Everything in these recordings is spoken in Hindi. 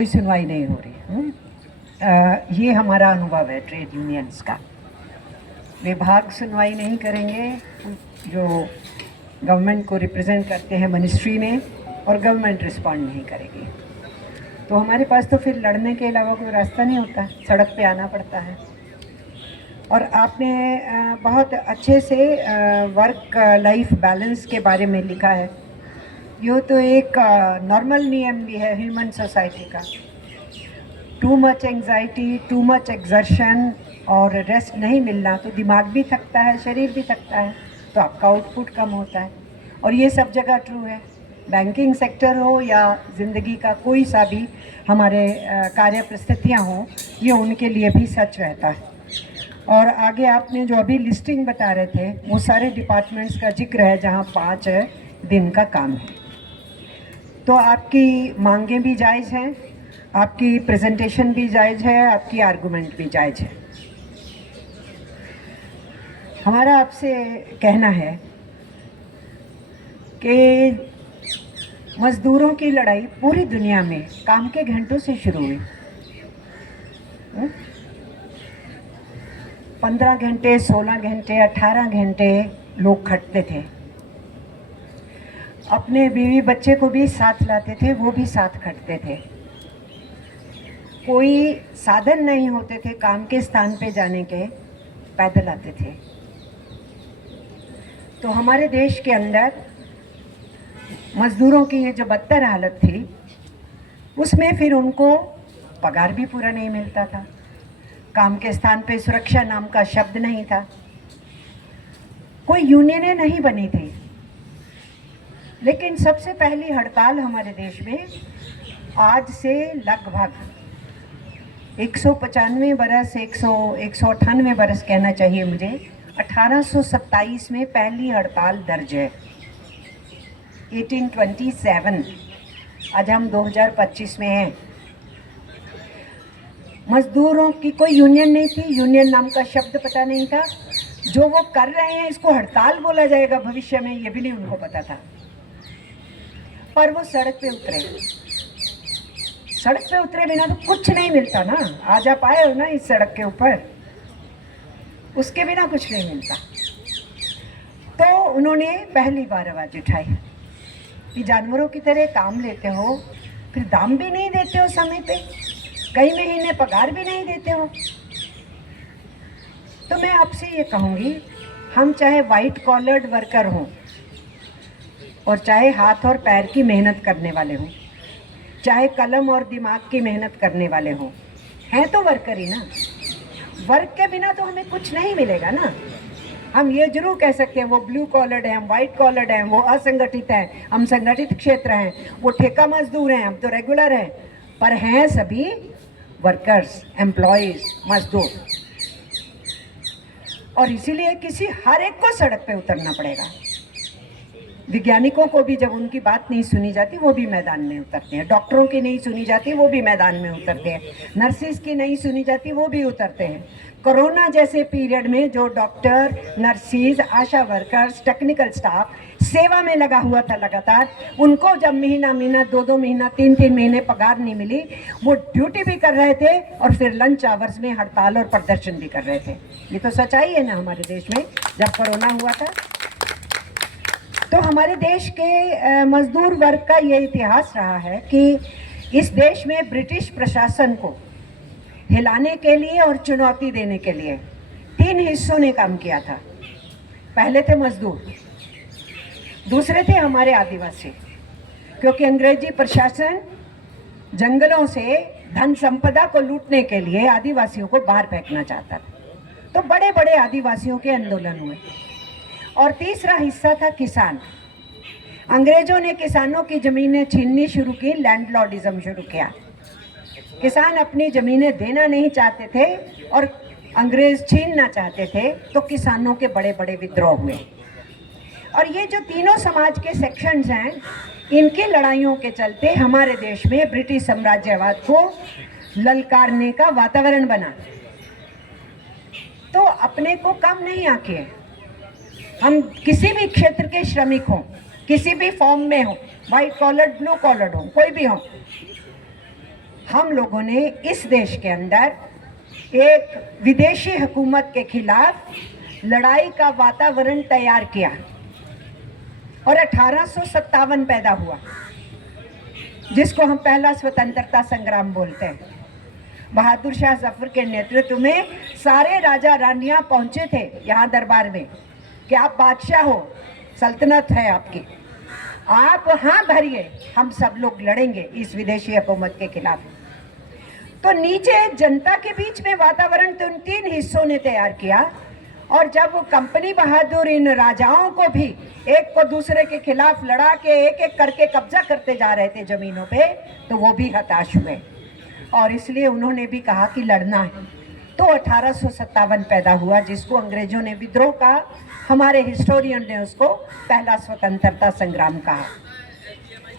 कोई सुनवाई नहीं हो रही। ये हमारा अनुभव है ट्रेड यूनियंस का। विभाग सुनवाई नहीं करेंगे जो गवर्नमेंट को रिप्रेजेंट करते हैं मिनिस्ट्री में, और गवर्नमेंट रिस्पॉन्ड नहीं करेगी तो हमारे पास तो फिर लड़ने के अलावा कोई रास्ता नहीं होता, सड़क पे आना पड़ता है। और आपने बहुत अच्छे से वर्क लाइफ बैलेंस के बारे में लिखा है। ये तो एक नॉर्मल नियम भी है ह्यूमन सोसाइटी का। Too much anxiety, too much exertion और रेस्ट नहीं मिलना तो दिमाग भी थकता है, शरीर भी थकता है, तो आपका आउटपुट कम होता है। और ये सब जगह ट्रू है, बैंकिंग सेक्टर हो या ज़िंदगी का कोई सा भी हमारे कार्य परिस्थितियाँ हों, ये उनके लिए भी सच रहता है। और आगे आपने जो अभी लिस्टिंग बता रहे थे वो सारे डिपार्टमेंट्स का जिक्र है जहाँ 5 दिन का काम है। तो आपकी मांगें भी जायज़ हैं, आपकी प्रेजेंटेशन भी जायज़ है, आपकी आर्गुमेंट भी जायज़ है। हमारा आपसे कहना है कि मज़दूरों की लड़ाई पूरी दुनिया में काम के घंटों से शुरू हुई। 15 घंटे, 16 घंटे, 18 घंटे लोग खटते थे, अपने बीवी बच्चे को भी साथ लाते थे, वो भी साथ खटते थे। कोई साधन नहीं होते थे काम के स्थान पे जाने के, पैदल आते थे। तो हमारे देश के अंदर मज़दूरों की ये जो बदतर हालत थी, उसमें फिर उनको पगार भी पूरा नहीं मिलता था, काम के स्थान पे सुरक्षा नाम का शब्द नहीं था, कोई यूनियनें नहीं बनी थी। लेकिन सबसे पहली हड़ताल हमारे देश में आज से लगभग 195 बरस, 198 बरस कहना चाहिए मुझे, 1827 में पहली हड़ताल दर्ज है। 1827, आज हम 2025 में हैं। मजदूरों की कोई यूनियन नहीं थी, यूनियन नाम का शब्द पता नहीं था। जो वो कर रहे हैं इसको हड़ताल बोला जाएगा भविष्य में, ये भी नहीं उनको पता था। पर वो सड़क पे उतरे, सड़क पे उतरे बिना तो कुछ नहीं मिलता ना। आज आप आए हो ना इस सड़क के ऊपर, उसके बिना कुछ नहीं मिलता। तो उन्होंने पहली बार आवाज़ उठाई कि जानवरों की तरह काम लेते हो, फिर दाम भी नहीं देते हो समय पे, कई महीने पगार भी नहीं देते हो। तो मैं आपसे ये कहूँगी, हम चाहे वाइट कॉलर्ड वर्कर हों और चाहे हाथ और पैर की मेहनत करने वाले हों, चाहे कलम और दिमाग की मेहनत करने वाले हों, हैं तो वर्कर ही ना। वर्क के बिना तो हमें कुछ नहीं मिलेगा ना। हम ये जरूर कह सकते हैं वो ब्लू कॉलर्ड हैं, हम वाइट कॉलर्ड हैं, वो असंगठित हैं, हम संगठित क्षेत्र हैं, वो ठेका मजदूर हैं, हम तो रेगुलर हैं, पर हैं सभी वर्कर्स, एम्प्लॉयज़, मजदूर। और इसीलिए किसी हर एक को सड़क पे उतरना पड़ेगा। वैज्ञानिकों को भी जब उनकी बात नहीं सुनी जाती वो भी मैदान में उतरते हैं, डॉक्टरों की नहीं सुनी जाती वो भी मैदान में उतरते हैं, नर्सिस की नहीं सुनी जाती वो भी उतरते हैं। कोरोना जैसे पीरियड में जो डॉक्टर, नर्सिस, आशा वर्कर्स, टेक्निकल स्टाफ सेवा में लगा हुआ था लगातार, उनको जब महीना महीना, 2-2 महीना, 3-3 महीने पगार नहीं मिली, वो ड्यूटी भी कर रहे थे और फिर लंच आवर्स में हड़ताल और प्रदर्शन भी कर रहे थे। ये तो सच्चाई है ना हमारे देश में जब कोरोना हुआ था। तो हमारे देश के मजदूर वर्ग का ये इतिहास रहा है कि इस देश में ब्रिटिश प्रशासन को हिलाने के लिए और चुनौती देने के लिए 3 हिस्सों ने काम किया था। पहले थे मजदूर, दूसरे थे हमारे आदिवासी, क्योंकि अंग्रेजी प्रशासन जंगलों से धन संपदा को लूटने के लिए आदिवासियों को बाहर फेंकना चाहता था, तो बड़े बड़े आदिवासियों के आंदोलन हुए। और तीसरा हिस्सा था किसान। अंग्रेजों ने किसानों की ज़मीनें छीननी शुरू की, लैंडलॉर्डिज्म शुरू किया। किसान अपनी ज़मीनें देना नहीं चाहते थे और अंग्रेज छीनना चाहते थे, तो किसानों के बड़े बड़े विद्रोह हुए। और ये जो तीनों समाज के सेक्शंस हैं, इनकी लड़ाइयों के चलते हमारे देश में ब्रिटिश साम्राज्यवाद को ललकारने का वातावरण बना। तो अपने को कम नहीं आंके, हम किसी भी क्षेत्र के श्रमिक हों, किसी भी फॉर्म में हों, वाइट कॉलर्ड, ब्लू कॉलर्ड हों, कोई भी हों, हम लोगों ने इस देश के अंदर एक विदेशी हुकूमत के खिलाफ लड़ाई का वातावरण तैयार किया और 1857 पैदा हुआ, जिसको हम पहला स्वतंत्रता संग्राम बोलते हैं। बहादुर शाह जफर के नेतृत्व में सारे राजा रानियां पहुंचे थे यहाँ दरबार में कि आप बादशाह हो, सल्तनत है आपकी, आप हाँ भरिए, हम सब लोग लड़ेंगे इस विदेशी हुकूमत के खिलाफ। तो नीचे जनता के बीच में वातावरण तो उन 3 हिस्सों ने तैयार किया, और जब वो कंपनी बहादुर इन राजाओं को भी एक को दूसरे के खिलाफ लड़ा के एक एक करके कब्जा करते जा रहे थे जमीनों पे, तो वो भी हताश हुए और इसलिए उन्होंने भी कहा कि लड़ना है। तो 1857 पैदा हुआ, जिसको अंग्रेजों ने विद्रोह कहा, हमारे हिस्टोरियन ने उसको पहला स्वतंत्रता संग्राम कहा।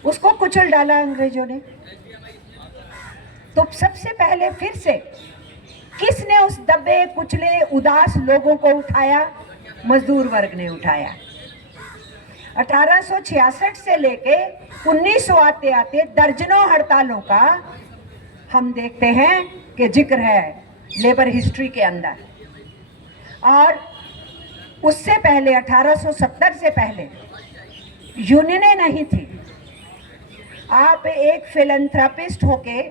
उसको कुचल डाला अंग्रेजों ने। तो सबसे पहले फिर से किसने उस दबे कुचले उदास लोगों को उठाया? मजदूर वर्ग ने उठाया। 1866 से लेके 1900 आते आते दर्जनों हड़तालों का हम देखते हैं कि जिक्र है लेबर हिस्ट्री के अंदर। और उससे पहले 1870 से पहले यूनियनें नहीं थी। आप एक फिलैंथ्रोपिस्ट होके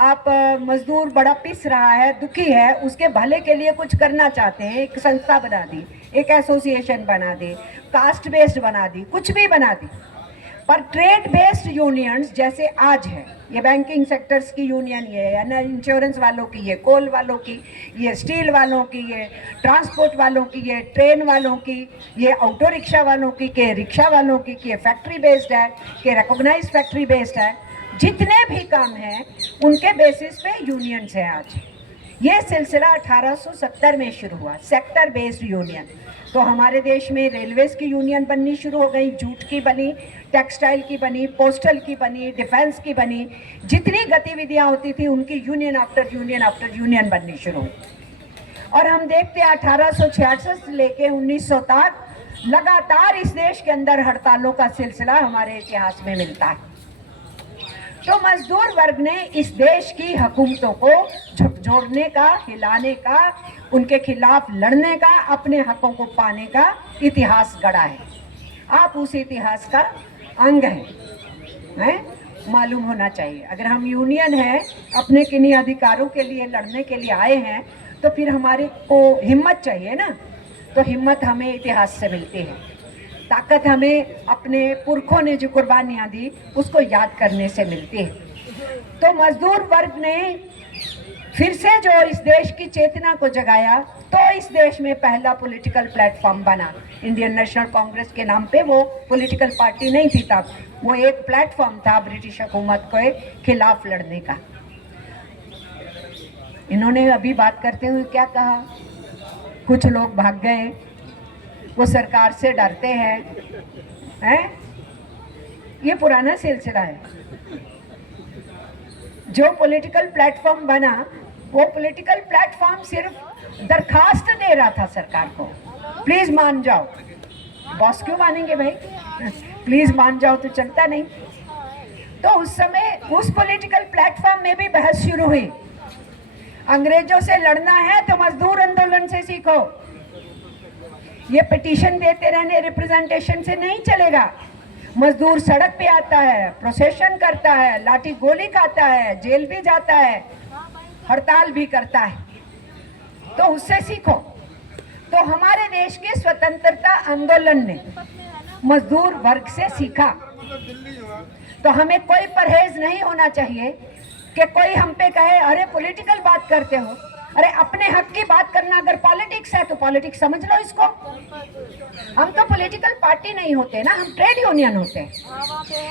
आप मजदूर बड़ा पिस रहा है, दुखी है, उसके भले के लिए कुछ करना चाहते हैं, एक संस्था बना दी, एक एसोसिएशन बना दी, कास्ट बेस्ड बना दी, कुछ भी बना दी। पर ट्रेड बेस्ड यूनियंस जैसे आज है, ये बैंकिंग सेक्टर्स की यूनियन, ये इंश्योरेंस वालों की, ये कोल वालों की, ये स्टील वालों की, ये ट्रांसपोर्ट वालों की, ये ट्रेन वालों की, ये ऑटो रिक्शा वालों की, के रिक्शा वालों की, कि फैक्ट्री बेस्ड है, कि रिकॉग्नाइज्ड फैक्ट्री बेस्ड है, जितने भी काम हैं उनके बेसिस पे यूनियंस हैं आज। ये सिलसिला 1870 में शुरू हुआ, सेक्टर बेस्ड यूनियन। तो हमारे देश में रेलवेज की यूनियन बननी शुरू हो गई, जूट की बनी, टेक्सटाइल की बनी, पोस्टल की बनी, डिफेंस की बनी, जितनी गतिविधियां होती थी उनकी यूनियन आफ्टर यूनियन बननी शुरू हुई। और हम देखते हैं 1866 से लेके 1900 तक लगातार इस देश के अंदर हड़तालों का सिलसिला हमारे इतिहास में मिलता है। तो मजदूर वर्ग ने इस देश की हुकूमतों को झकझोरने का, हिलाने का, उनके खिलाफ लड़ने का, अपने हकों को पाने का इतिहास गढ़ा है। आप उस इतिहास का अंग हैं, मालूम होना चाहिए। अगर हम यूनियन है, अपने किन्हीं अधिकारों के लिए लड़ने के लिए आए हैं, तो फिर हमारे को हिम्मत चाहिए ना। तो हिम्मत हमें इतिहास से मिलती है, ताकत हमें अपने पुरखों ने जो कुर्बानियाँ दी उसको याद करने से मिलती है। तो मजदूर वर्ग ने फिर से जो इस देश की चेतना को जगाया, तो इस देश में पहला पॉलिटिकल प्लेटफॉर्म बना। इंडियन नेशनल कांग्रेस के नाम पे वो पॉलिटिकल पार्टी नहीं थी तब, वो एक प्लेटफॉर्म था ब्रिटिश हुकूमत के खिलाफ लड़ने का। इन्होंने अभी बात करते हुए क्या कहा? कुछ लोग भाग गए, वो सरकार से डरते हैं, ये पुराना सिलसिला है। जो पॉलिटिकल प्लेटफॉर्म बना, वो पॉलिटिकल प्लेटफॉर्म सिर्फ दरखास्त दे रहा था सरकार को, प्लीज मान जाओ। बॉस क्यों मानेंगे भाई? प्लीज मान जाओ तो चलता नहीं। तो उस समय उस पॉलिटिकल प्लेटफॉर्म में भी बहस शुरू हुई। अंग्रेजों से लड़ना है तो मजदूर आंदोलन से सीखो, ये पिटीशन देते रहने, रिप्रेजेंटेशन से नहीं चलेगा। मजदूर सड़क पे आता है, प्रोसेशन करता है, लाठी गोली खाता है, जेल भी जाता है, हड़ताल भी करता है, तो उससे सीखो। तो हमारे देश के स्वतंत्रता आंदोलन ने मजदूर वर्ग से सीखा। तो हमें कोई परहेज नहीं होना चाहिए कि कोई हम पे कहे अरे पॉलिटिकल बात करते हो। अरे अपने हक की बात करना अगर पॉलिटिक्स है तो पॉलिटिक्स समझ लो इसको। हम तो पॉलिटिकल पार्टी नहीं होते ना, हम ट्रेड यूनियन होते हैं,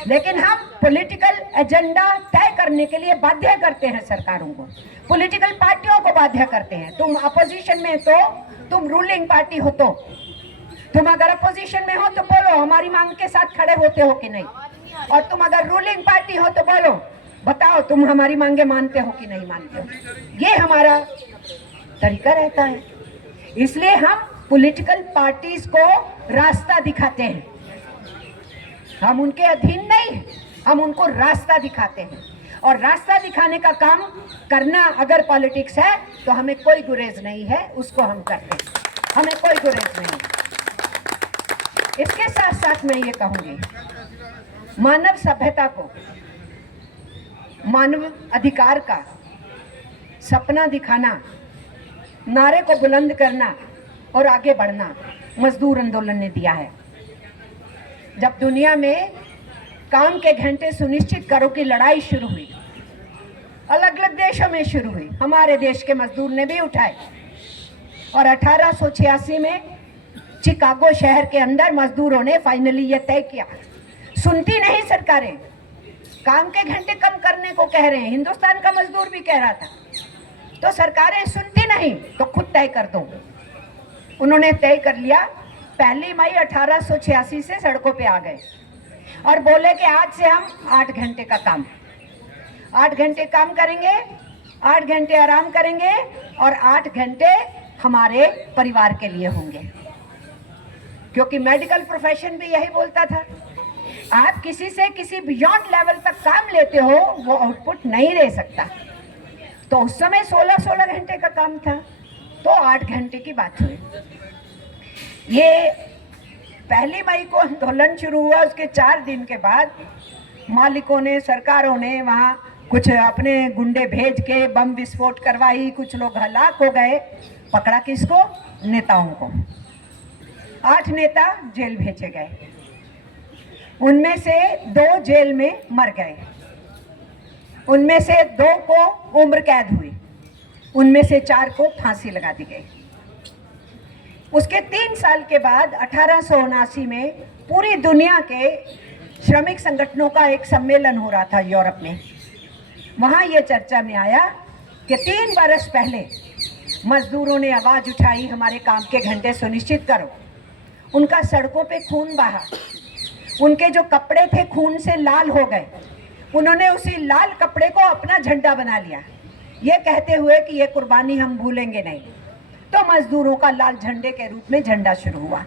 लेकिन हम पॉलिटिकल एजेंडा तय करने के लिए बाध्य करते हैं सरकारों को, पॉलिटिकल पार्टियों को बाध्य करते हैं। तुम अपोजिशन में तो तुम रूलिंग पार्टी हो, तो तुम अगर अपोजिशन में हो तो बोलो हमारी मांग के साथ खड़े होते हो कि नहीं, और तुम अगर रूलिंग पार्टी हो तो बोलो बताओ तुम हमारी मांगे मानते हो कि नहीं मानते हो। ये हमारा तरीका रहता है। इसलिए हम पॉलिटिकल पार्टीज को रास्ता दिखाते हैं, हम उनके अधीन नहीं, हम उनको रास्ता दिखाते हैं। और रास्ता दिखाने का काम करना अगर पॉलिटिक्स है तो हमें कोई गुरेज नहीं है, उसको हम करते हैं, हमें कोई गुरेज नहीं है। इसके साथ साथ मैं ये कहूंगी, मानव सभ्यता को, मानव अधिकार का सपना दिखाना, नारे को बुलंद करना और आगे बढ़ना मजदूर आंदोलन ने दिया है। जब दुनिया में काम के घंटे सुनिश्चित करो की लड़ाई शुरू हुई, अलग अलग देशों में शुरू हुई, हमारे देश के मजदूर ने भी उठाए और 1886 में चिकागो शहर के अंदर मजदूरों ने फाइनली यह तय किया। सुनती नहीं सरकारें, काम के घंटे कम करने को कह रहे हैं, हिंदुस्तान का मजदूर भी कह रहा था, तो सरकारें सुनती नहीं तो खुद तय कर दो। उन्होंने तय कर लिया, 1 मई 1886 से सड़कों पे आ गए और बोले कि आज से हम 8 घंटे का काम, 8 घंटे काम करेंगे, 8 घंटे आराम करेंगे और 8 घंटे हमारे परिवार के लिए होंगे। क्योंकि मेडिकल प्रोफेशन भी यही बोलता था, आप किसी से किसी बियॉन्ड लेवल तक काम लेते हो, वो आउटपुट नहीं दे सकता। तो उस समय 16-16 घंटे का काम था, तो 8 घंटे की बात हुई। ये 1 मई को आंदोलन शुरू हुआ, उसके 4 दिन के बाद मालिकों ने, सरकारों ने वहाँ कुछ अपने गुंडे भेज के बम विस्फोट करवाई, कुछ लोग हलाक हो गए। पकड़ा किसको? नेताओं को। 8 नेता जेल भेजे गए, उनमें से 2 जेल में मर गए, उनमें से 2 को उम्र कैद हुई, उनमें से 4 को फांसी लगा दी गई। उसके 3 साल के बाद 1879 में पूरी दुनिया के श्रमिक संगठनों का एक सम्मेलन हो रहा था यूरोप में। वहाँ ये चर्चा में आया कि 3 बरस पहले मजदूरों ने आवाज़ उठाई, हमारे काम के घंटे सुनिश्चित करो। उनका सड़कों पे खून बहा, उनके जो कपड़े थे खून से लाल हो गए, उन्होंने उसी लाल कपड़े को अपना झंडा बना लिया, ये कहते हुए कि ये कुर्बानी हम भूलेंगे नहीं। तो मजदूरों का लाल झंडे के रूप में झंडा शुरू हुआ।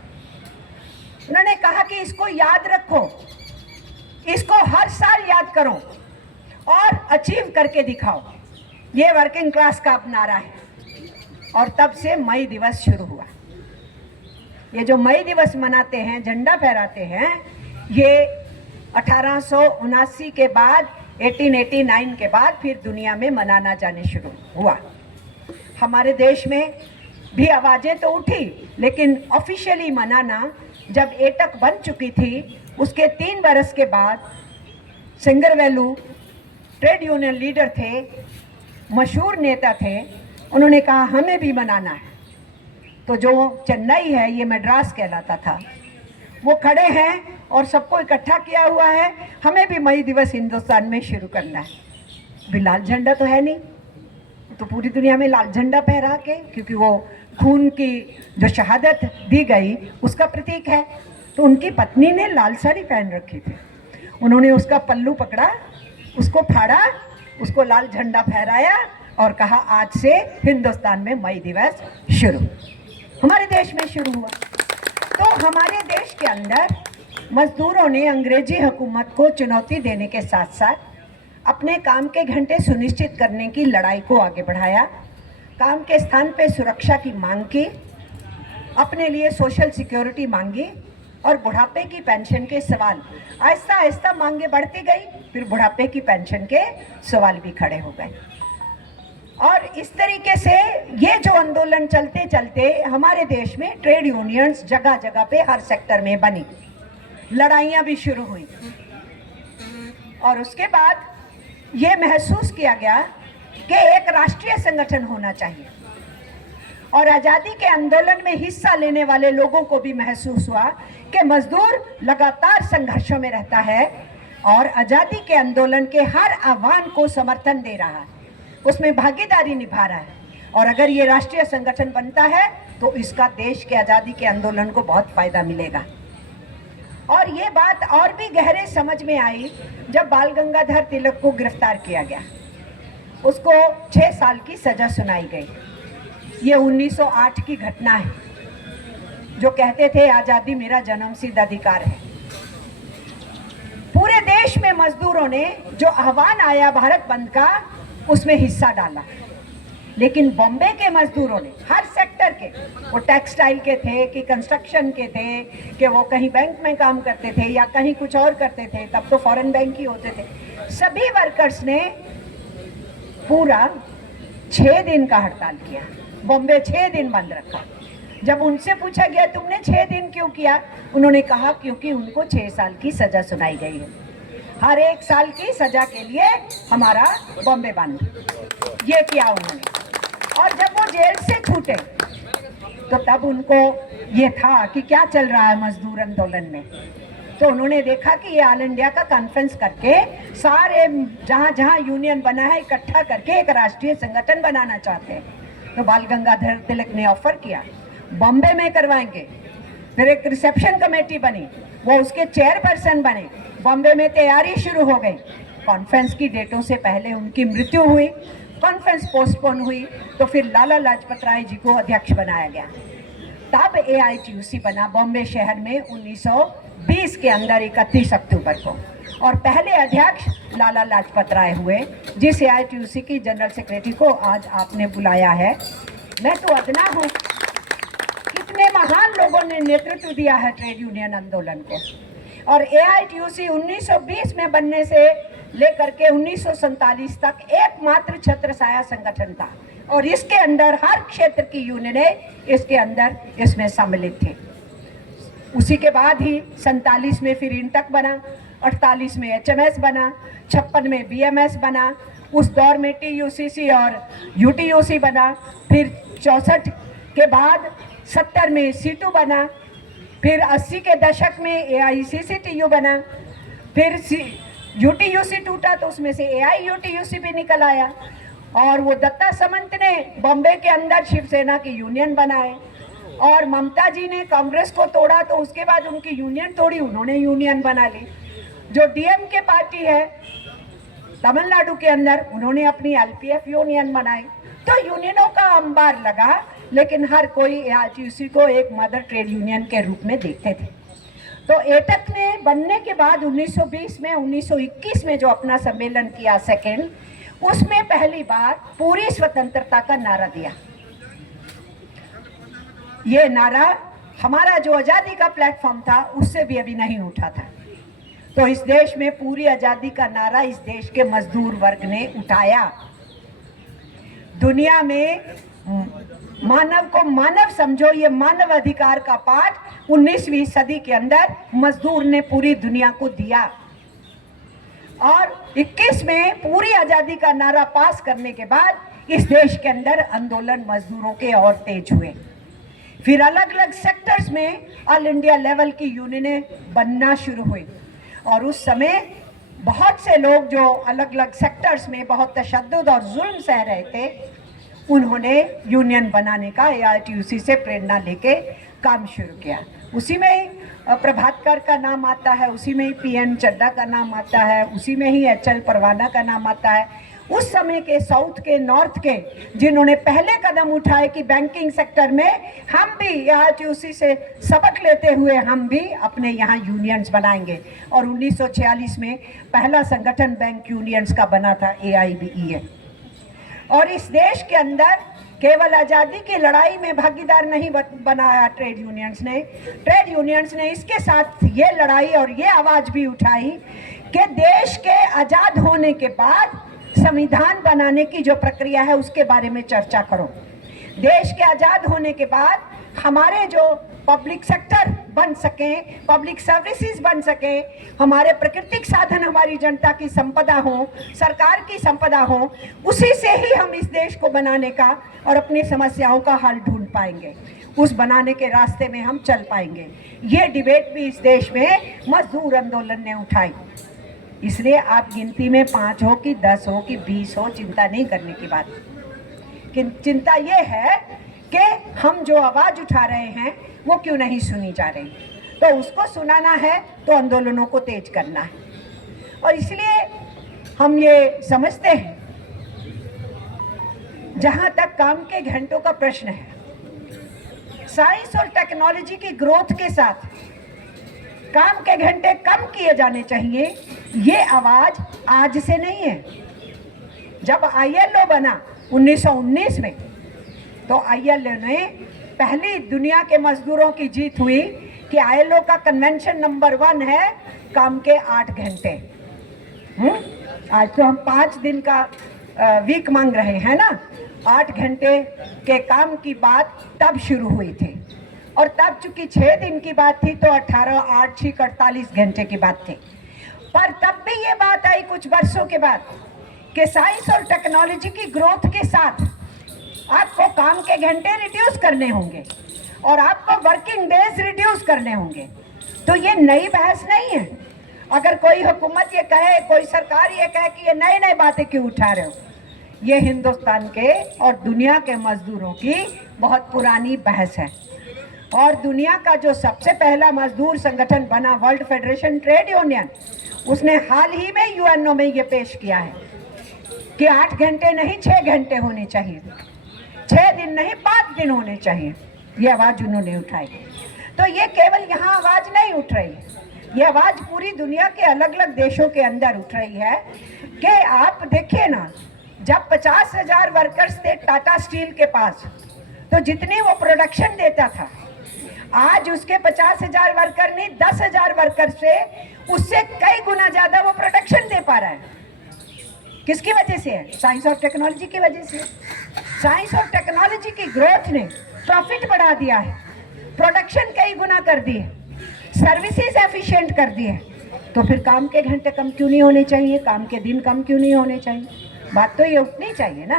उन्होंने कहा कि इसको याद रखो, इसको हर साल याद करो और अचीव करके दिखाओ, ये वर्किंग क्लास का नारा है। और तब से मई दिवस शुरू हुआ। ये जो मई दिवस मनाते हैं, झंडा फहराते हैं, ये 1879 के बाद, 1889 के बाद फिर दुनिया में मनाना जाने शुरू हुआ। हमारे देश में भी आवाज़ें तो उठी, लेकिन ऑफिशियली मनाना जब एटक बन चुकी थी, उसके 3 बरस के बाद सिंगरवेलू ट्रेड यूनियन लीडर थे, मशहूर नेता थे, उन्होंने कहा हमें भी मनाना है। तो जो चेन्नई है, ये मद्रास कहलाता था, वो खड़े हैं और सबको इकट्ठा किया हुआ है, हमें भी मई दिवस हिंदुस्तान में शुरू करना है। भी लाल झंडा तो है नहीं, तो पूरी दुनिया में लाल झंडा फहरा के, क्योंकि वो खून की जो शहादत दी गई उसका प्रतीक है। तो उनकी पत्नी ने लाल साड़ी पहन रखी थी, उन्होंने उसका पल्लू पकड़ा, उसको फाड़ा, उसको लाल झंडा फहराया और कहा आज से हिंदुस्तान में मई दिवस शुरू। हमारे देश में शुरू हुआ। तो हमारे देश के अंदर मजदूरों ने अंग्रेजी हुकूमत को चुनौती देने के साथ साथ अपने काम के घंटे सुनिश्चित करने की लड़ाई को आगे बढ़ाया, काम के स्थान पे सुरक्षा की मांग की, अपने लिए सोशल सिक्योरिटी मांगी और बुढ़ापे की पेंशन के सवाल, आहिस्ता आहिस्ता मांगे बढ़ती गई, फिर बुढ़ापे की पेंशन के सवाल भी खड़े हो गए। और इस तरीके से ये जो आंदोलन चलते चलते हमारे देश में ट्रेड यूनियंस जगह जगह पे हर सेक्टर में बनी, लड़ाइयाँ भी शुरू हुई। और उसके बाद ये महसूस किया गया कि एक राष्ट्रीय संगठन होना चाहिए, और आज़ादी के आंदोलन में हिस्सा लेने वाले लोगों को भी महसूस हुआ कि मजदूर लगातार संघर्षों में रहता है और आज़ादी के आंदोलन के हर आह्वान को समर्थन दे रहा है, उसमें भागीदारी निभा रहा है। और अगर ये राष्ट्रीय संगठन बनता है तो इसका देश के आज़ादी के आंदोलन को बहुत फायदा मिलेगा। और ये बात और भी गहरे समझ में आई जब बाल गंगाधर तिलक को गिरफ्तार किया गया, उसको 6 साल की सजा सुनाई गई। ये 1908 की घटना है, जो कहते थे आज़ादी मेरा जन्मसिद्ध अधिकार है। पूरे देश में के मजदूरों ने जो आह्वान आया भारत बंद का, उसमें हिस्सा डाला। लेकिन बॉम्बे के मजदूरों ने, हर सेक्टर के, वो टेक्सटाइल के थे कि कंस्ट्रक्शन के थे कि वो कहीं बैंक में काम करते थे या कहीं कुछ और करते थे, तब तो फॉरेन बैंक ही होते थे, सभी वर्कर्स ने पूरा 6 दिन का हड़ताल किया। बॉम्बे 6 दिन बंद रखा। जब उनसे पूछा गया तुमने 6 दिन क्यों किया, उन्होंने कहा क्योंकि उनको 6 साल की सजा सुनाई गई है, हर 1 साल की सजा के लिए हमारा बॉम्बे बंद, ये किया उन्होंने। और जब वो जेल से छूटे तो तब उनको ये था कि क्या चल रहा है मजदूर आंदोलन में, तो उन्होंने देखा कि ये ऑल इंडिया का कॉन्फ्रेंस करके सारे जहाँ जहाँ यूनियन बना है इकट्ठा करके एक राष्ट्रीय संगठन बनाना चाहते हैं। तो बाल गंगाधर तिलक ने ऑफर किया बॉम्बे में करवाएंगे। फिर एक रिसेप्शन कमेटी बनी, वो उसके चेयरपर्सन बने। बॉम्बे में तैयारी शुरू हो गई। कॉन्फ्रेंस की डेटों से पहले उनकी मृत्यु हुई, कॉन्फ्रेंस पोस्टपोन हुई, तो फिर लाला लाजपत राय जी को अध्यक्ष बनाया गया। तब AITUC बना बॉम्बे शहर में 1920 के अंदर 31 अक्टूबर को, और पहले अध्यक्ष लाला लाजपत राय हुए, जिस AITUC की जनरल सेक्रेटरी को आज आपने बुलाया है। मैं तो अदना हूँ, कितने महान लोगों ने नेतृत्व दिया है ट्रेड यूनियन आंदोलन को। और AITUC 1920 में बनने से लेकर के 1947 तक एकमात्र छत्रछाया संगठन था, और इसके अंदर हर क्षेत्र की यूनियनें इसके अंदर इसमें सम्मिलित थे। उसी के बाद ही 47 में फिर इंटक बना, 48 में HMS बना, 56 में BMS बना, उस दौर में TUCC और UTUC बना, फिर 64 के बाद 70 में C2 बना, फिर 80 के दशक में AICCTU बना, फिर UTUC टूटा तो उसमें से AIUTUC भी निकल आया, और वो दत्ता सामंत ने बॉम्बे के अंदर शिवसेना की यूनियन बनाए, और ममता जी ने कांग्रेस को तोड़ा तो उसके बाद उनकी यूनियन तोड़ी, उन्होंने यूनियन बना ली। जो DMK पार्टी है तमिलनाडु के अंदर, उन्होंने अपनी LPF यूनियन बनाई। तो यूनियनों का अंबार लगा, लेकिन हर कोई AITUC को एक मदर ट्रेड यूनियन के रूप में देखते थे। तो एटक ने बनने के बाद 1920 में 1921 में जो अपना सम्मेलन किया सेकेंड, उसमें पहली बार पूरी स्वतंत्रता का नारा दिया। ये नारा हमारा जो आज़ादी का प्लेटफॉर्म था उससे भी अभी नहीं उठा था। तो इस देश में पूरी आज़ादी का नारा इस देश के मजदूर वर्ग ने उठाया। दुनिया में मानव को मानव समझो, ये मानव अधिकार का पाठ 19वीं सदी के अंदर मजदूर ने पूरी दुनिया को दिया। और 21 में पूरी आज़ादी का नारा पास करने के बाद इस देश के अंदर आंदोलन मजदूरों के और तेज हुए। फिर अलग अलग सेक्टर्स में ऑल इंडिया लेवल की यूनियनें बनना शुरू हुई, और उस समय बहुत से लोग जो अलग अलग सेक्टर्स में बहुत तशद्दुद और जुल्म सह रहे थे, उन्होंने यूनियन बनाने का AITUC से प्रेरणा लेके काम शुरू किया। उसी में ही प्रभातकर का नाम आता है, उसी में ही PN चड्डा का नाम आता है, उसी में ही HL परवाना का नाम आता है। उस समय के साउथ के, नॉर्थ के, जिन्होंने पहले कदम उठाए कि बैंकिंग सेक्टर में हम भी AITUC से सबक लेते हुए हम भी अपने यहाँ यूनियंस बनाएंगे। और 1946 में पहला संगठन बैंक यूनियंस का बना था, AIBEA। और इस देश के अंदर केवल आज़ादी की लड़ाई में भागीदार नहीं बनाया ट्रेड यूनियंस ने इसके साथ ये लड़ाई और ये आवाज़ भी उठाई कि देश के आज़ाद होने के बाद संविधान बनाने की जो प्रक्रिया है उसके बारे में चर्चा करो। देश के आज़ाद होने के बाद हमारे जो पब्लिक सेक्टर बन सके, पब्लिक सर्विसेज बन सके, हमारे प्राकृतिक साधन हमारी जनता की संपदा हो, सरकार की संपदा हो, उसी से ही हम इस देश को बनाने का और अपनी समस्याओं का हल ढूंढ पाएंगे, उस बनाने के रास्ते में हम चल पाएंगे। ये डिबेट भी इस देश में मजदूर आंदोलन ने उठाई। इसलिए आप गिनती में 5 हो कि 10 हो कि 20 हो, चिंता नहीं करने की बात। चिंता ये है कि हम जो आवाज़ उठा रहे हैं वो क्यों नहीं सुनी जा रही। तो उसको सुनाना है तो आंदोलनों को तेज करना है। और इसलिए हम ये समझते हैं, जहाँ तक काम के घंटों का प्रश्न है, साइंस और टेक्नोलॉजी की ग्रोथ के साथ काम के घंटे कम किए जाने चाहिए, ये आवाज आज से नहीं है। जब ILO बना 1919 में, तो ILO ने पहली दुनिया के मजदूरों की जीत हुई कि ILO का कन्वेंशन नंबर 1 है काम के 8 घंटे। आज तो हम 5 दिन का वीक मांग रहे हैं ना। 8 घंटे के काम की बात तब शुरू हुई थी, और तब चूंकि 6 दिन की बात थी तो 18, 8, 6, 48 घंटे की बात थी। पर तब भी ये बात आई कुछ वर्षों के बाद कि साइंस और टेक्नोलॉजी की ग्रोथ के साथ आपको काम के घंटे रिड्यूस करने होंगे और आपको वर्किंग डेज रिड्यूस करने होंगे। तो ये नई बहस नहीं है। अगर कोई हुकूमत ये कहे, कोई सरकार ये कहे कि ये नई नई बातें क्यों उठा रहे हो, ये हिंदुस्तान के और दुनिया के मजदूरों की बहुत पुरानी बहस है। और दुनिया का जो सबसे पहला मजदूर संगठन बना, वर्ल्ड फेडरेशन ट्रेड यूनियन, उसने हाल ही में UNO में ये पेश किया है कि 8 घंटे नहीं 6 घंटे होने चाहिए, 6 दिन नहीं 5 दिन होने चाहिए। ये आवाज़ उन्होंने उठाई। तो ये केवल यहाँ आवाज़ नहीं उठ रही है, ये आवाज़ पूरी दुनिया के अलग अलग देशों के अंदर उठ रही है कि आप देखिए ना, जब 50,000 वर्कर्स थे टाटा स्टील के पास, तो जितनी वो प्रोडक्शन देता था, आज उसके 50,000 वर्कर नहीं 10,000 वर्कर से उससे कई गुना ज़्यादा वो प्रोडक्शन दे पा रहा है। किसकी वजह से है? साइंस और टेक्नोलॉजी की वजह से। साइंस और टेक्नोलॉजी की ग्रोथ ने प्रॉफिट बढ़ा दिया है, प्रोडक्शन कई गुना कर दी है, सर्विसेज एफिशिएंट कर दी है। तो फिर काम के घंटे कम क्यों नहीं होने चाहिए, काम के दिन कम क्यों नहीं होने चाहिए? बात तो ये उठनी चाहिए ना।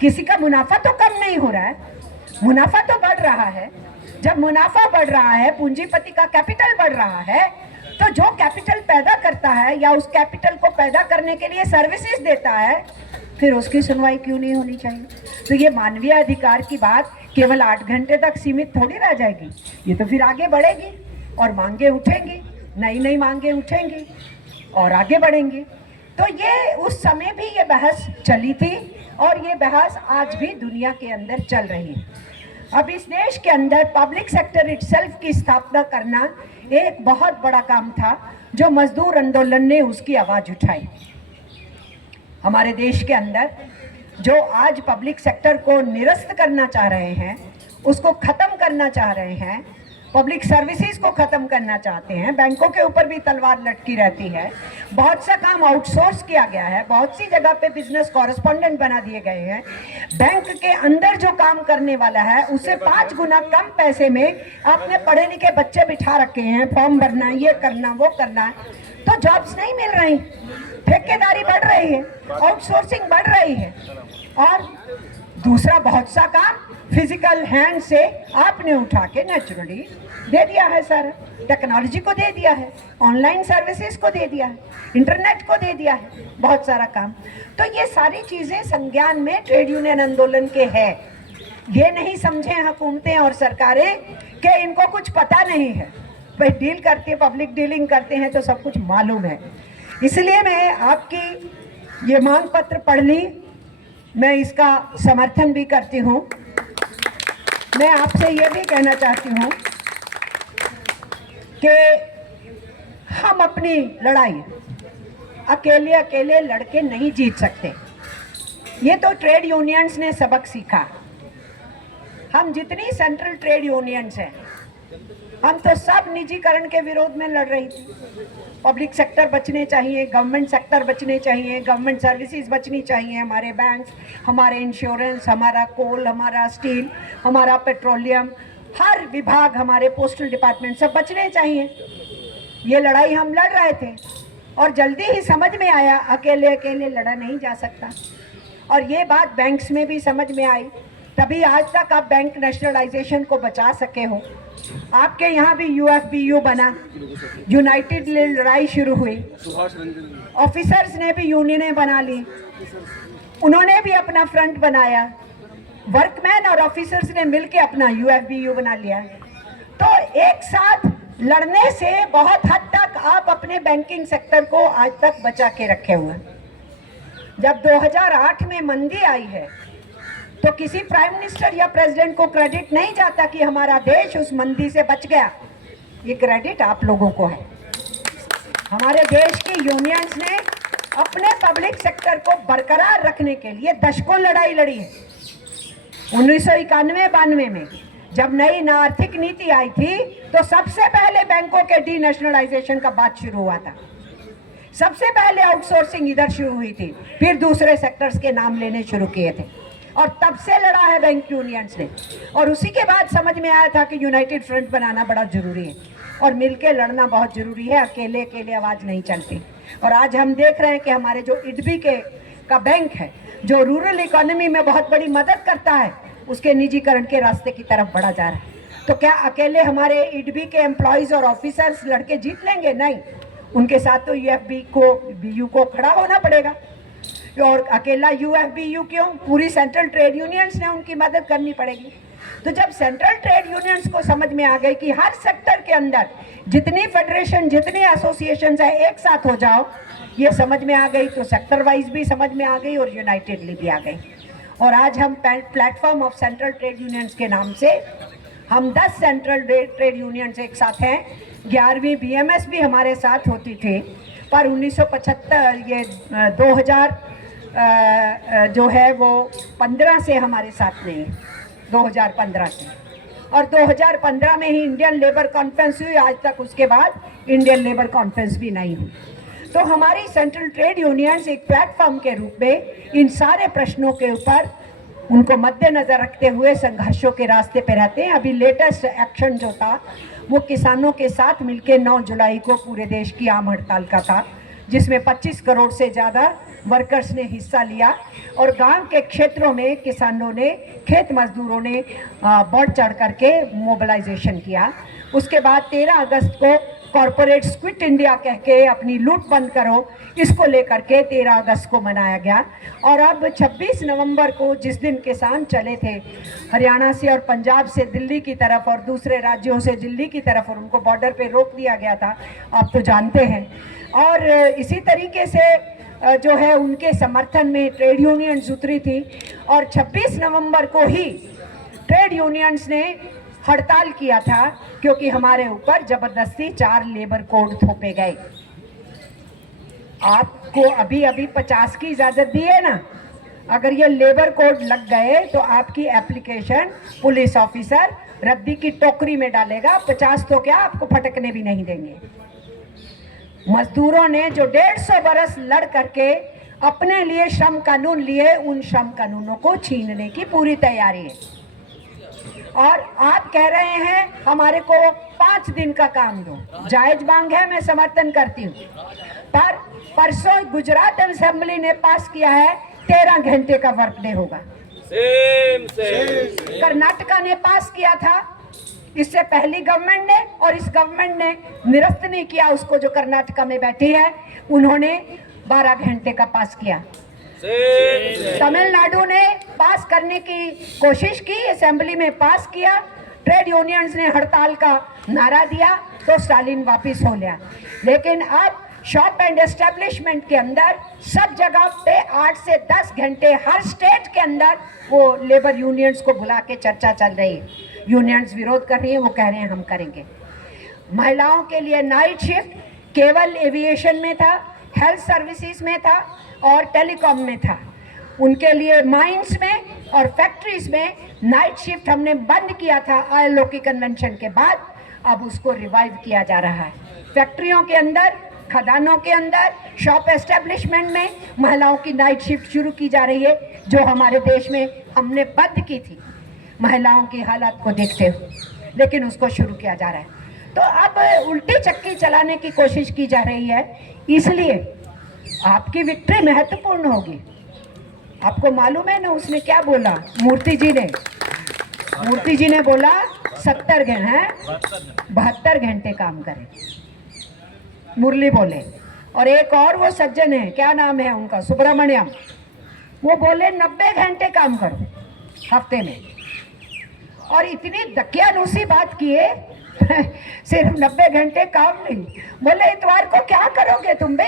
किसी का मुनाफा तो कम नहीं हो रहा है, मुनाफा तो बढ़ रहा है। जब मुनाफा बढ़ रहा है, पूंजीपति का कैपिटल बढ़ रहा है, तो जो कैपिटल पैदा करता है या उस कैपिटल को पैदा करने के लिए सर्विसेज देता है, फिर उसकी सुनवाई क्यों नहीं होनी चाहिए? तो ये मानवीय अधिकार की बात केवल 8 घंटे तक सीमित थोड़ी रह जाएगी, ये तो फिर आगे बढ़ेगी और मांगे उठेंगी, नई नई मांगे उठेंगी और आगे बढ़ेंगे। तो ये उस समय भी ये बहस चली थी और ये बहस आज भी दुनिया के अंदर चल रही है। अब इस देश के अंदर पब्लिक सेक्टर इटसेल्फ की स्थापना करना एक बहुत बड़ा काम था, जो मजदूर आंदोलन ने उसकी आवाज़ उठाई। हमारे देश के अंदर जो आज पब्लिक सेक्टर को निरस्त करना चाह रहे हैं, उसको ख़त्म करना चाह रहे हैं, पब्लिक सर्विसेज को ख़त्म करना चाहते हैं, बैंकों के ऊपर भी तलवार लटकी रहती है, बहुत सा काम आउटसोर्स किया गया है, बहुत सी जगह पे बिजनेस कॉरेस्पॉन्डेंट बना दिए गए हैं, बैंक के अंदर जो काम करने वाला है उससे 5 गुना कम पैसे में आपने पढ़े लिखे बच्चे बिठा रखे हैं, फॉर्म भरना, ये करना, वो करना, तो जॉब्स नहीं मिल रही, ठेकेदारी बढ़ रही है, आउटसोर्सिंग बढ़ रही है। और दूसरा बहुत सा काम फिजिकल हैंड से आपने उठा के नेचुरली दे दिया है सर, टेक्नोलॉजी को दे दिया है, ऑनलाइन सर्विसेज को दे दिया है, इंटरनेट को दे दिया है, बहुत सारा काम। तो ये सारी चीज़ें संज्ञान में ट्रेड यूनियन आंदोलन के है। ये नहीं समझें हुकूमतें और सरकारें कि इनको कुछ पता नहीं है, भाई डील करते हैं, पब्लिक डीलिंग करते हैं तो सब कुछ मालूम है। इसलिए मैं आपकी ये मांग पत्र पढ़ ली, मैं इसका समर्थन भी करती हूँ। मैं आपसे ये भी कहना चाहती हूँ कि हम अपनी लड़ाई अकेले अकेले लड़के नहीं जीत सकते। ये तो ट्रेड यूनियंस ने सबक सीखा। हम जितनी सेंट्रल ट्रेड यूनियंस हैं, हम तो सब निजीकरण के विरोध में लड़ रही थी। पब्लिक सेक्टर बचने चाहिए, गवर्नमेंट सेक्टर बचने चाहिए, गवर्नमेंट सर्विसेज बचनी चाहिए, हमारे बैंक, हमारे इंश्योरेंस, हमारा कोल, हमारा स्टील, हमारा पेट्रोलियम, हर विभाग, हमारे पोस्टल डिपार्टमेंट सब बचने चाहिए। ये लड़ाई हम लड़ रहे थे और जल्दी ही समझ में आया अकेले अकेले लड़ा नहीं जा सकता। और ये बात बैंक्स में भी समझ में आई, तभी आज तक आप बैंक नेशनलाइजेशन को बचा सके हो। आपके यहाँ भी UFBU बना, यूनाइटेड लड़ाई शुरू हुई, ऑफिसर्स ने भी यूनियनें बना ली, उन्होंने भी अपना फ्रंट बनाया, वर्कमैन और ऑफिसर्स ने मिलकर अपना UFBU बना लिया। तो एक साथ लड़ने से बहुत हद तक आप अपने बैंकिंग सेक्टर को आज तक बचा के रखे हुए। जब 2008 में मंदी आई है तो किसी प्राइम मिनिस्टर या प्रेसिडेंट को क्रेडिट नहीं जाता कि हमारा देश उस मंदी से बच गया। ये क्रेडिट आप लोगों को है। हमारे देश की यूनियंस ने अपने पब्लिक सेक्टर को बरकरार रखने के लिए दशकों लड़ाई लड़ी है। 1991-92 में जब नई आर्थिक नीति आई थी तो सबसे पहले बैंकों के डीनेशनलाइजेशन का बात शुरू हुआ था। सबसे पहले आउटसोर्सिंग इधर शुरू हुई थी, फिर दूसरे सेक्टर्स के नाम लेने शुरू किए थे और तब से लड़ा है बैंक यूनियंस ने। और उसी के बाद समझ में आया था कि यूनाइटेड फ्रंट बनाना बड़ा जरूरी है और मिलके लड़ना बहुत जरूरी है, अकेले अकेले आवाज़ नहीं चलती। और आज हम देख रहे हैं कि हमारे जो इडबी का बैंक है, जो रूरल इकोनॉमी में बहुत बड़ी मदद करता है, उसके निजीकरण के रास्ते की तरफ बढ़ा जा रहा है। तो क्या अकेले हमारे इडबी के एम्प्लॉयज़ और ऑफिसर्स लड़के जीत लेंगे? नहीं, उनके साथ तो यूएफबीयू को खड़ा होना पड़ेगा। और अकेला यूएफबीयू क्यों, पूरी सेंट्रल ट्रेड यूनियंस ने उनकी मदद करनी पड़ेगी। तो जब सेंट्रल ट्रेड यूनियंस को समझ में आ गई कि हर सेक्टर के अंदर जितनी फेडरेशन, जितनी एसोसिएशंस है, एक साथ हो जाओ, ये समझ में आ गई, तो सेक्टर वाइज भी समझ में आ गई और यूनाइटेडली भी आ गई। और आज हम platform of central trade unions के नाम से हम 10 सेंट्रल ट्रेड यूनियंस एक साथ हैं। 11वीं बीएमएस भी हमारे साथ होती थी, पर 1975 ये 2000 जो है वो 15 से हमारे साथ नहीं, 2015 से। और 2015 में ही इंडियन लेबर कॉन्फ्रेंस हुई, आज तक उसके बाद इंडियन लेबर कॉन्फ्रेंस भी नहीं हुई। तो हमारी सेंट्रल ट्रेड यूनियंस एक प्लेटफॉर्म के रूप में इन सारे प्रश्नों के ऊपर उनको मद्देनजर रखते हुए संघर्षों के रास्ते पे रहते हैं। अभी लेटेस्ट एक्शन जो था वो किसानों के साथ मिलकर 9 जुलाई को पूरे देश की आम हड़ताल का था, जिसमें 25 करोड़ से ज़्यादा वर्कर्स ने हिस्सा लिया और गांव के क्षेत्रों में किसानों ने, खेत मजदूरों ने बढ़ चढ़ करके मोबिलाइजेशन किया। उसके बाद 13 अगस्त को कॉरपोरेट क्विट इंडिया कह के अपनी लूट बंद करो, इसको लेकर के 13 अगस्त को मनाया गया। और अब 26 नवंबर को, जिस दिन किसान चले थे हरियाणा से और पंजाब से दिल्ली की तरफ और दूसरे राज्यों से दिल्ली की तरफ, और उनको बॉर्डर पे रोक दिया गया था, आप तो जानते हैं। और इसी तरीके से जो है उनके समर्थन में ट्रेड यूनियंस उतरी थी और 26 नवंबर को ही ट्रेड यूनियंस ने हड़ताल किया था, क्योंकि हमारे ऊपर जबरदस्ती 4 लेबर कोड थोपे गए। आपको अभी 50 की इजाज़त दी है ना, अगर ये लेबर कोड लग गए तो आपकी एप्लीकेशन पुलिस ऑफिसर रद्दी की टोकरी में डालेगा। 50 तो क्या, आपको फटकने भी नहीं देंगे। मजदूरों ने जो 150 बरस लड़ करके अपने लिए श्रम कानून लिए, उन श्रम कानूनों को छीनने की पूरी तैयारी है। और आप कह रहे हैं हमारे को 5 दिन का काम दो, जायज मांग है, मैं समर्थन करती हूँ। पर परसों गुजरात असेंबली ने पास किया है 13 घंटे का वर्क डे होगा। कर्नाटका ने पास किया था, इससे पहली गवर्नमेंट ने, और इस गवर्नमेंट ने निरस्त नहीं किया उसको, जो कर्नाटका में बैठी है, उन्होंने 12 घंटे का पास किया। तमिलनाडु ने पास करने की कोशिश की, असेंबली में पास किया, ट्रेड यूनियंस ने हड़ताल का नारा दिया तो स्टालिन वापिस हो लिया। लेकिन अब शॉप एंड एस्टेब्लिशमेंट के अंदर सब जगह पे 8 से 10 घंटे हर स्टेट के अंदर वो लेबर यूनियंस को बुला के चर्चा चल रही है। यूनियंस विरोध कर रही है, वो कह रहे हैं हम करेंगे। महिलाओं के लिए नाइट शिफ्ट केवल एविएशन में था, हेल्थ सर्विसेज में था और टेलीकॉम में था। उनके लिए माइंस में और फैक्ट्रीज में नाइट शिफ्ट हमने बंद किया था ILO की कन्वेंशन के बाद, अब उसको रिवाइव किया जा रहा है। फैक्ट्रियों के अंदर, खदानों के अंदर, शॉप एस्टेब्लिशमेंट में महिलाओं की नाइट शिफ्ट शुरू की जा रही है, जो हमारे देश में हमने बंद की थी महिलाओं की हालत को देखते हुए, लेकिन उसको शुरू किया जा रहा है। तो अब उल्टी चक्की चलाने की कोशिश की जा रही है, इसलिए आपकी विक्ट्री महत्वपूर्ण होगी। आपको मालूम है ना उसने क्या बोला, मूर्ति जी ने बोला 72 घंटे काम करें, मुरली बोले। और एक और वो सज्जन है, क्या नाम है उनका, सुब्रमण्यम, वो बोले 90 घंटे काम करो हफ्ते में। और इतनी दकियानूसी बात किए सिर्फ 90 घंटे काम नहीं, बोले इतवार को क्या करोगे तुम बे?